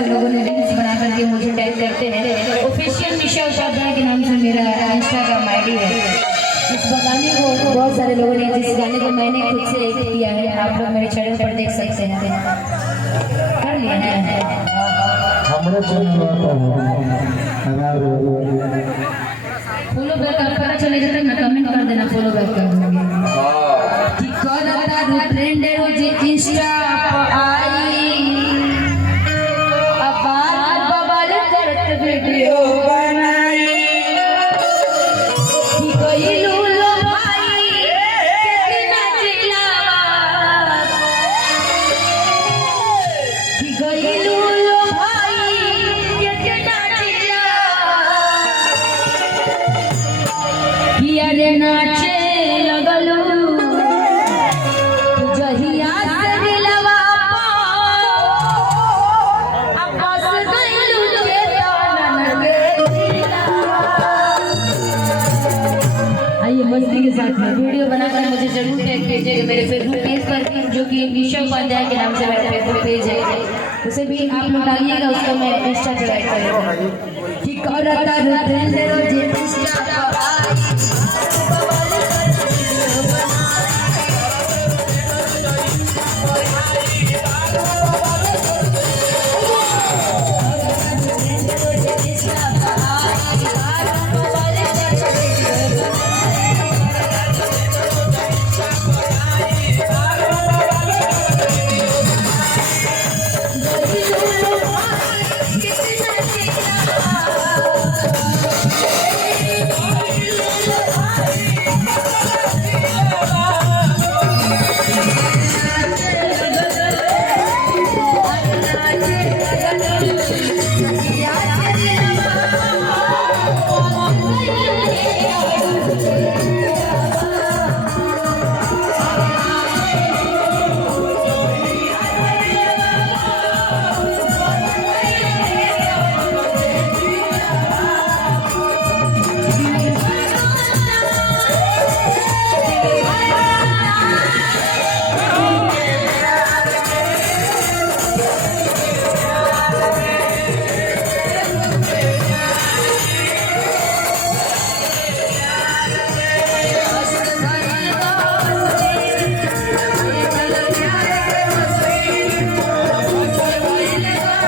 सारे लोगों ने रील्स बना करके मुझे टैग करते हैं। ऑफिशियल निशा उपाध्याय के नाम से मेरा इंस्टाग्राम आईडी है। इस गाने को बहुत सारे लोगों ने, जिस गाने को मैंने खुद से एक किया है, आप लोग मेरे चैनल पर देख सकते हैं। कर लिया है हमारे चैनल फॉलो बैक कर, पता चलेगा तब ना, कमेंट कर देना, फॉलो बैक कर दूंगी। ठीक कर आता ट्रेंड रोज इंस्टा पर आई, अब बवाल करत वीडियो बनाई। ठीक इलू लो भाई कितना चिल्लावा, ठीक इलू लो भाई कितना अरे नाचे लगलू जहिया से दिलवा आपस गइलू के आइए मस्ती के साथ में वीडियो बनाकर मुझे जरूर टैग कीजिएगा मेरे फेसबुक पेज पर, जो कि निशा उपाध्याय के नाम से मेरा फेसबुक पेज है। उसे भी आप लोग डालिएगा, उसको मैं इंस्टा पे ऐड करूँगा। ठीक और ट्रेंड रोज इंस्टा